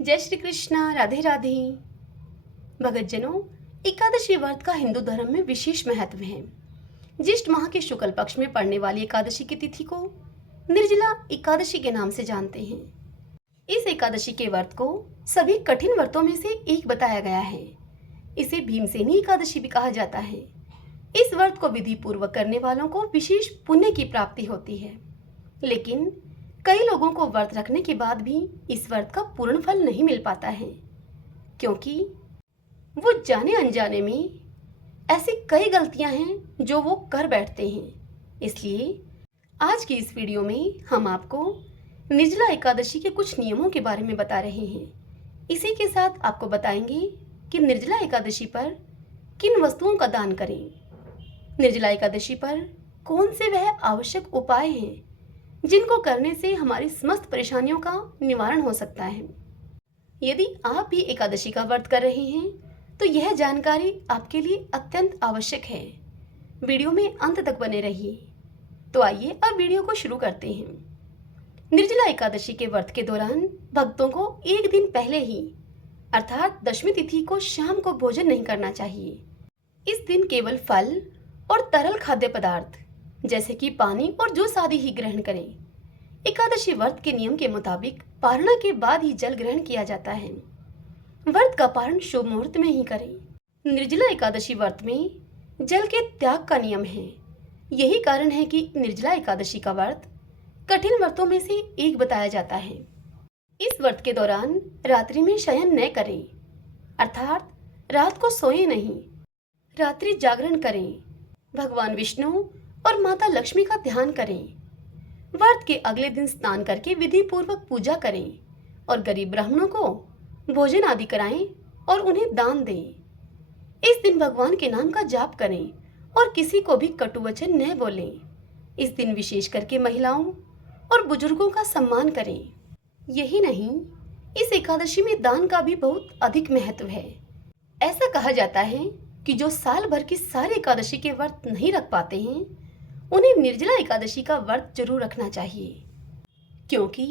जय श्री कृष्णा। राधे राधे। भगतजनों, एकादशी व्रत का हिंदू धर्म में विशेष महत्व है। ज्येष्ठ माह के शुक्ल पक्ष में पड़ने वाली एकादशी की तिथि को निर्जला एकादशी के नाम से जानते हैं। इस एकादशी के व्रत को सभी कठिन व्रतों में से एक बताया गया है। इसे भीमसेनी एकादशी भी कहा जाता है। इस व्रत को विधि पूर्वक करने वालों को विशेष पुण्य की प्राप्ति होती है, लेकिन कई लोगों को व्रत रखने के बाद भी इस व्रत का पूर्ण फल नहीं मिल पाता है, क्योंकि वो जाने अनजाने में ऐसी कई गलतियां हैं जो वो कर बैठते हैं। इसलिए आज की इस वीडियो में हम आपको निर्जला एकादशी के कुछ नियमों के बारे में बता रहे हैं। इसी के साथ आपको बताएंगे कि निर्जला एकादशी पर किन वस्तुओं का दान करें, निर्जला एकादशी पर कौन से वह आवश्यक उपाय हैं जिनको करने से हमारी समस्त परेशानियों का निवारण हो सकता है। यदि आप भी एकादशी का व्रत कर रहे हैं तो यह जानकारी आपके लिए अत्यंत आवश्यक है। वीडियो में अंत तक बने रहिए। तो आइए अब वीडियो को शुरू करते हैं। निर्जला एकादशी के व्रत के दौरान भक्तों को एक दिन पहले ही अर्थात दशमी तिथि को शाम को भोजन नहीं करना चाहिए। इस दिन केवल फल और तरल खाद्य पदार्थ जैसे कि पानी और जूस आदि ही ग्रहण करें। एकादशी व्रत के नियम के मुताबिक पारणा के बाद ही जल ग्रहण किया जाता है। व्रत का पारण शुभ मुहूर्त में ही करें। निर्जला एकादशी व्रत में जल के त्याग का नियम है। यही कारण है कि निर्जला एकादशी का व्रत कठिन व्रतों में से एक बताया जाता है। इस व्रत के दौरान रात्रि में शयन न करें, अर्थात रात को सोए नहीं, रात्रि जागरण करें। भगवान विष्णु और माता लक्ष्मी का ध्यान करें। व्रत के अगले दिन स्नान करके विधि पूर्वक पूजा करें और गरीब ब्राह्मणों को भोजन आदि कराएं और उन्हें दान दें। इस दिन भगवान के नाम का जाप करें और किसी को भी कटु वचन न बोलें। इस दिन विशेष करके महिलाओं और बुजुर्गों का सम्मान करें। यही नहीं, इस एकादशी में दान का भी बहुत अधिक महत्व है। ऐसा कहा जाता है कि जो साल भर की सारी एकादशी के व्रत नहीं रख पाते हैं उन्हें निर्जला एकादशी का व्रत जरूर रखना चाहिए, क्योंकि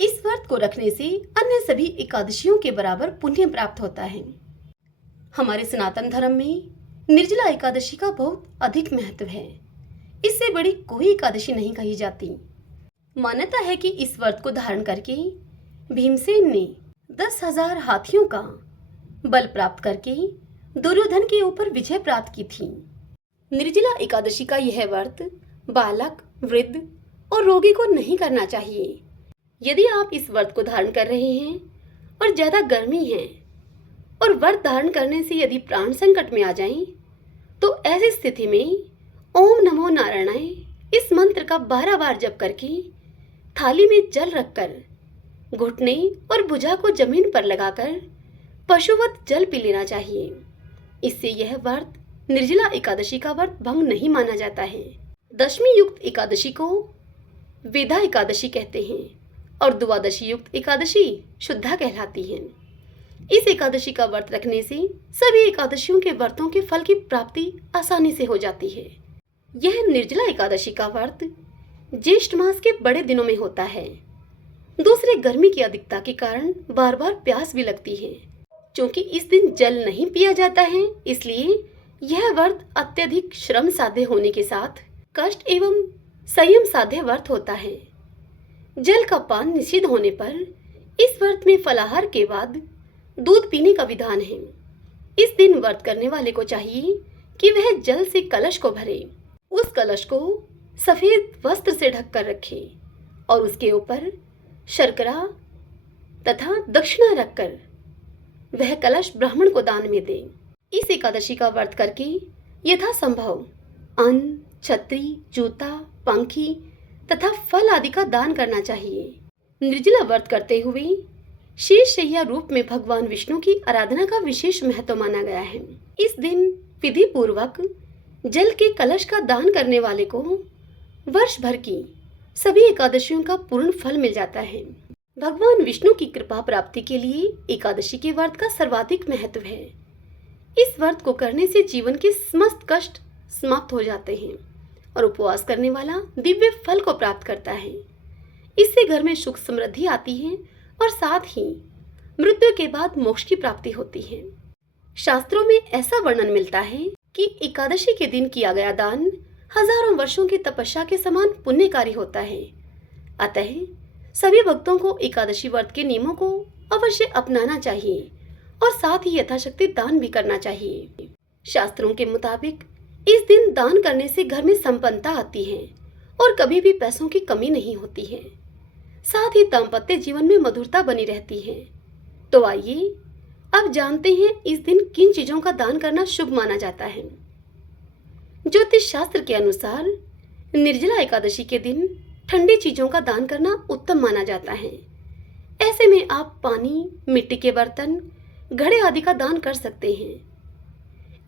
इस व्रत को रखने से अन्य सभी एकादशियों के बराबर पुण्य प्राप्त होता है। हमारे सनातन धर्म में निर्जला एकादशी का बहुत अधिक महत्व है। इससे बड़ी कोई एकादशी नहीं कही जाती। मान्यता है कि इस व्रत को धारण करके भीमसेन ने 10,000 हाथियों का बल प्राप्त करके दुर्योधन के ऊपर विजय प्राप्त की थी। निर्जला एकादशी का यह व्रत बालक, वृद्ध और रोगी को नहीं करना चाहिए। यदि आप इस व्रत को धारण कर रहे हैं और ज्यादा गर्मी है और व्रत धारण करने से यदि प्राण संकट में आ जाएं, तो ऐसी स्थिति में ओम नमो नारायणाय इस मंत्र का 12 बार जप करके थाली में जल रखकर घुटने और भुजा को जमीन पर लगाकर पशुवत जल पी लेना चाहिए। इससे यह व्रत निर्जला एकादशी का व्रत भंग नहीं माना जाता है। दशमी युक्त एकादशी को वेदा एकादशी कहते हैं और द्वादशी युक्त एकादशी शुद्धा कहलाती है। इस एकादशी का व्रत रखने से सभी एकादशियों के व्रतों के फल की प्राप्ति आसानी से हो जाती है। यह निर्जला एकादशी का व्रत ज्येष्ठ मास के बड़े दिनों में होता है। दूसरे गर्मी की अधिकता के कारण बार बार प्यास भी लगती है। क्योंकि इस दिन जल नहीं पिया जाता है, इसलिए यह व्रत अत्यधिक श्रम साध्य होने के साथ कष्ट एवं संयम साध्य व्रत होता है। जल का पान निषिद्ध होने पर इस व्रत में फलाहार के बाद दूध पीने का विधान है। इस दिन व्रत करने वाले को चाहिए कि वह जल से कलश को भरे, उस कलश को सफेद वस्त्र से ढककर रखे और उसके ऊपर शर्करा तथा दक्षिणा रखकर वह कलश ब्राह्मण को दान में दे। इस एकादशी का व्रत करके यथासंभव अन्न, छतरी, जूता, पंखी तथा फल आदि का दान करना चाहिए। निर्जला व्रत करते हुए शेष शैया रूप में भगवान विष्णु की आराधना का विशेष महत्व माना गया है। इस दिन विधि पूर्वक जल के कलश का दान करने वाले को वर्ष भर की सभी एकादशियों का पूर्ण फल मिल जाता है। भगवान विष्णु की कृपा प्राप्ति के लिए एकादशी के व्रत का सर्वाधिक महत्व है। इस व्रत को करने से जीवन के समस्त कष्ट समाप्त हो जाते हैं और उपवास करने वाला दिव्य फल को प्राप्त करता है। इससे घर में सुख समृद्धि आती है और साथ ही मृत्यु के बाद मोक्ष की प्राप्ति होती है। शास्त्रों में ऐसा वर्णन मिलता है कि एकादशी के दिन किया गया दान हजारों वर्षों की तपस्या के समान पुण्यकारी होता है। अतः सभी भक्तों को एकादशी व्रत के नियमों को अवश्य अपनाना चाहिए और साथ ही यथाशक्ति दान भी करना चाहिए। शास्त्रों के मुताबिक इस दिन दान करने से घर में संपन्नता आती है और कभी भी पैसों की कमी नहीं होती है। साथ ही दाम्पत्य जीवन में मधुरता बनी रहती है। तो आइए अब जानते हैं इस दिन किन चीजों का दान करना शुभ माना जाता है। ज्योतिष शास्त्र के अनुसार निर्जला एकादशी के दिन ठंडी चीजों का दान करना उत्तम माना जाता है। ऐसे में आप पानी, मिट्टी के बर्तन, घड़े आदि का दान कर सकते हैं।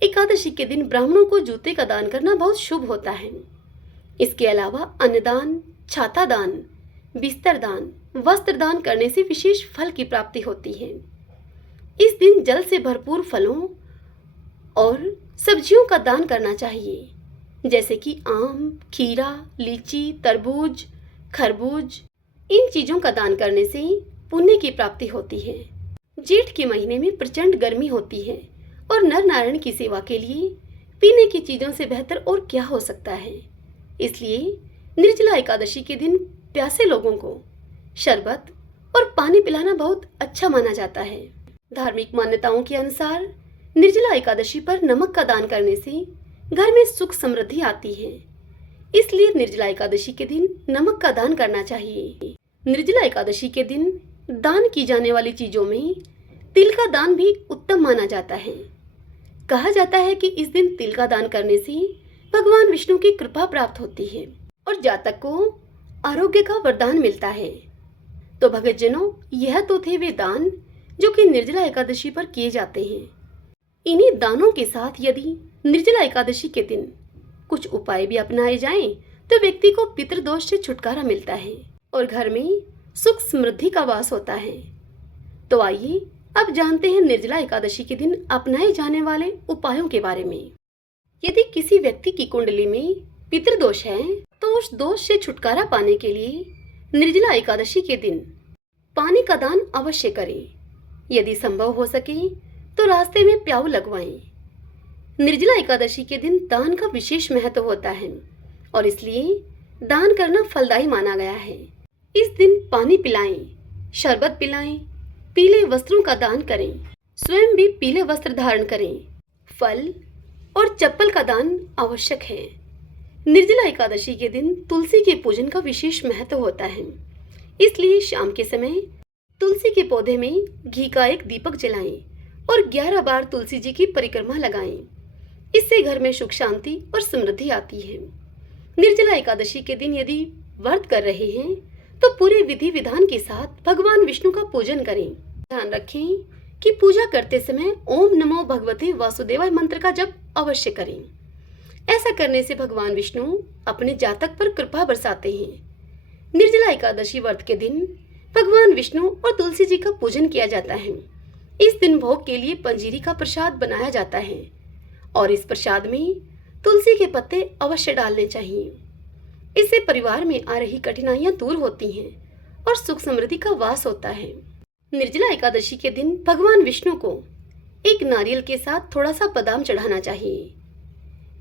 एकादशी के दिन ब्राह्मणों को जूते का दान करना बहुत शुभ होता है। इसके अलावा अन्नदान, छाता दान, बिस्तर दान, वस्त्र दान करने से विशेष फल की प्राप्ति होती है। इस दिन जल से भरपूर फलों और सब्जियों का दान करना चाहिए, जैसे कि आम, खीरा, लीची, तरबूज, खरबूज। इन चीजों का दान करने से पुण्य की प्राप्ति होती है। जेठ के महीने में प्रचंड गर्मी होती है और नर नारायण की सेवा के लिए पीने की चीजों से बेहतर और क्या हो सकता है। इसलिए निर्जला एकादशी के दिन प्यासे लोगों को शरबत और पानी पिलाना बहुत अच्छा माना जाता है। धार्मिक मान्यताओं के अनुसार निर्जला एकादशी पर नमक का दान करने से घर में सुख समृद्धि आती है। इसलिए निर्जला एकादशी के दिन नमक का दान करना चाहिए। निर्जला एकादशी के दिन दान की जाने वाली चीजों में तिल का दान भी उत्तम माना जाता है। कहा जाता है कि इस दिन तिल का दान करने से भगवान विष्णु की कृपा प्राप्त होती है और जातक को आरोग्य का वरदान मिलता है। तो भक्तजनों, यह तो थे वे दान जो कि निर्जला एकादशी पर किए जाते हैं। इन्हीं दानों के साथ यदि निर्जला एकादशी के दिन कुछ उपाय भी अपनाए जाएं, तो व्यक्ति को पितृदोष से छुटकारा मिलता है और घर में सुख समृद्धि का वास होता है। तो आइए अब जानते हैं निर्जला एकादशी के दिन अपनाए जाने वाले उपायों के बारे में। यदि किसी व्यक्ति की कुंडली में पितृदोष है, तो उस दोष से छुटकारा पाने के लिए निर्जला एकादशी के दिन पानी का दान अवश्य करें। यदि संभव हो सके तो रास्ते में प्याऊ लगवाएं। निर्जला एकादशी के दिन दान का विशेष महत्व होता है और इसलिए दान करना फलदायी माना गया है। इस दिन पानी पिलाएं, शरबत पिलाएं, पीले वस्त्रों का दान करें, स्वयं भी पीले वस्त्र धारण करें। फल और चप्पल का दान आवश्यक है। निर्जला एकादशी के दिन तुलसी के पूजन का विशेष महत्व होता है। इसलिए शाम के समय तुलसी के पौधे में घी का एक दीपक जलाएं और 11 बार तुलसी जी की परिक्रमा लगाएं। इससे घर में सुख शांति और समृद्धि आती है। निर्जला एकादशी के दिन यदि व्रत कर रहे हैं तो पूरे विधि विधान के साथ भगवान विष्णु का पूजन करें। ध्यान रखें कि पूजा करते समय ओम नमो भगवते वासुदेवाय मंत्र का जप अवश्य करें। ऐसा करने से भगवान विष्णु अपने जातक पर कृपा बरसाते हैं। निर्जला एकादशी व्रत के दिन भगवान विष्णु और तुलसी जी का पूजन किया जाता है। इस दिन भोग के लिए पंजीरी का प्रसाद बनाया जाता है और इस प्रसाद में तुलसी के पत्ते अवश्य डालने चाहिए। इससे परिवार में आ रही कठिनाइयां दूर होती हैं और सुख समृद्धि का वास होता है। निर्जला एकादशी के दिन भगवान विष्णु को एक नारियल के साथ थोड़ा सा बादाम चढ़ाना चाहिए।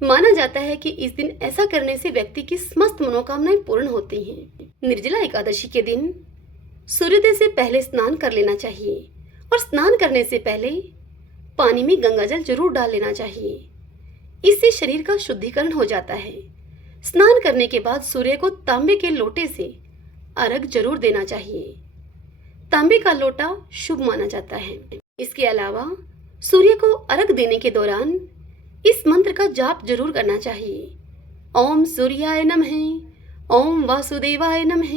माना जाता है कि इस दिन ऐसा करने से व्यक्ति की समस्त मनोकामनाएं पूर्ण होती हैं। निर्जला एकादशी के दिन सूर्योदय से पहले स्नान कर लेना चाहिए और स्नान करने से पहले पानी में गंगाजल जरूर डाल लेना चाहिए। इससे शरीर का शुद्धिकरण हो जाता है। स्नान करने के बाद सूर्य को तांबे के लोटे से अर्घ जरूर देना चाहिए। तांबे का लोटा शुभ माना जाता है। इसके अलावा सूर्य को अर्घ देने के दौरान इस मंत्र का जाप जरूर करना चाहिए। ओम सूर्याय नमः, ओम वासुदेवाय नमः,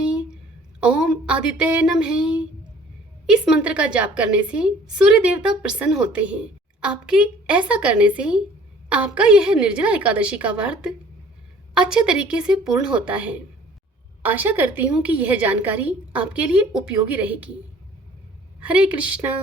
ओम आदित्याय नमः। इस मंत्र का जाप करने से सूर्य देवता प्रसन्न होते हैं। आपके ऐसा करने से आपका यह निर्जला एकादशी का व्रत अच्छे तरीके से पूर्ण होता है। आशा करती हूँ कि यह जानकारी आपके लिए उपयोगी रहेगी। हरे कृष्णा।